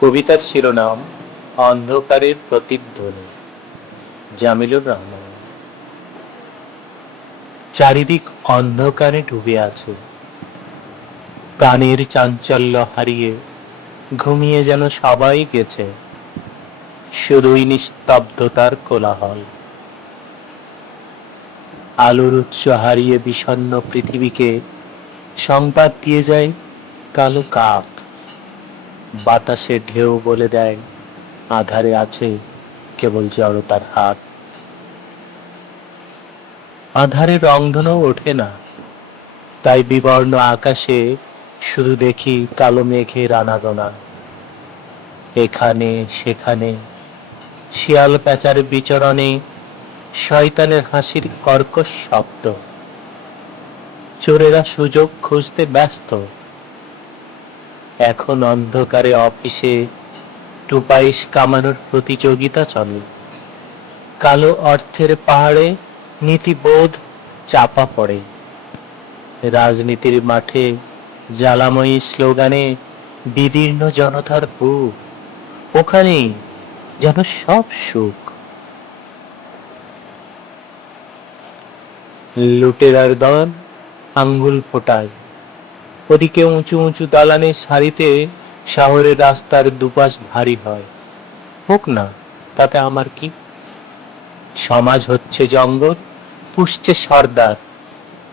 কবিতার শিরোনাম, অন্ধকারের প্রতিধ্বনি। জামিলুর রহমান। চারিদিক অন্ধকারে ডুবে আছে। প্রাণের চাঞ্চল্য হারিয়ে ঘুমিয়ে যেন সবাই গেছে। শুধুই নিস্তব্ধতার কোলাহল। আলোর উৎস হারিয়ে বিষণ্ণ পৃথিবীকে সংবাদ দিয়ে যায় কালো কাক বাতাসে ঢেউ বলে দেয়, আধারে আছে কেবল জড়তার হাত। আধারে রংধনু ওঠে না, তাই বিবর্ণ আকাশে শুধু দেখি কালো মেঘের আনাগোনা। এখানে, সেখানে, শিয়াল প্যাচার বিচরণে শয়তানের হাসির কর্কশ শব্দ। চোরেরা সুযোগ খুঁজতে ব্যস্ত এখন অন্ধকারে অফিসে টুপাইশ কামানোর প্রতিযোগিতা চলে। কালো অর্থের পাহাড়ে নীতিবোধ চাপা পড়ে। রাজনীতির মাঠে জ্বালাময়ী স্লোগানে বিদীর্ণ জনতার বুক। ওখানেই যেন সব সুখ। লুটেরার দল আঙ্গুল ফোটায়। ওদিকে উঁচু উঁচু দালানের সারিতে শহরের রাস্তার দুপাশ ভারী হয়। হোক না, তাতে আমার কি? সমাজ হচ্ছে জঙ্গল, পুষছে সর্দার।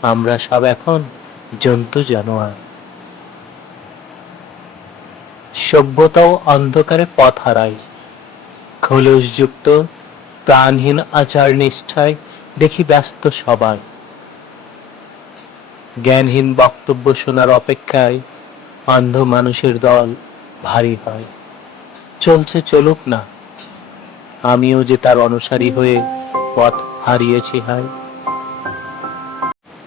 আমরা সব এখন জন্তু জানোয়ার। সভ্যতাও অন্ধকারে পথ হারায়। খোলসযুক্ত, প্রাণহীন আচার নিষ্ঠায় দেখি ব্যস্ত সবাই। জ্ঞানহীন বক্তব্য শোনার অপেক্ষায় অন্ধ মানুষের দল ভারী হয়। চলছে চলুক না, আমিও যে তার অনুসারী হয়ে পথ হারিয়েছি হায়।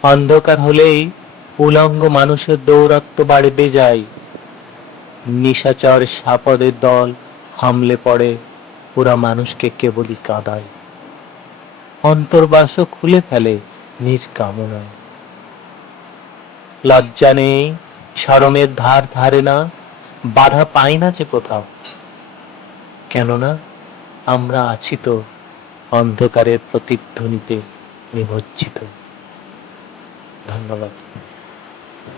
অন্ধকার হলেই উলঙ্গ মানুষের দৌরাত্ম বাড়বে যায়। নিশাচর সাপদের দল হামলে পড়ে পুরা মানুষকে কেবলই কাঁদায়। অন্তর্বাসও খুলে ফেলে নিজ কামনায়। লজ্জা নেই, সরমের ধার ধারে না, বাধা পাই না যে কোথাও। কেননা আমরা আছি তো অন্ধকারের প্রতিধ্বনিতে নিমজ্জিত ধন্যবাদ।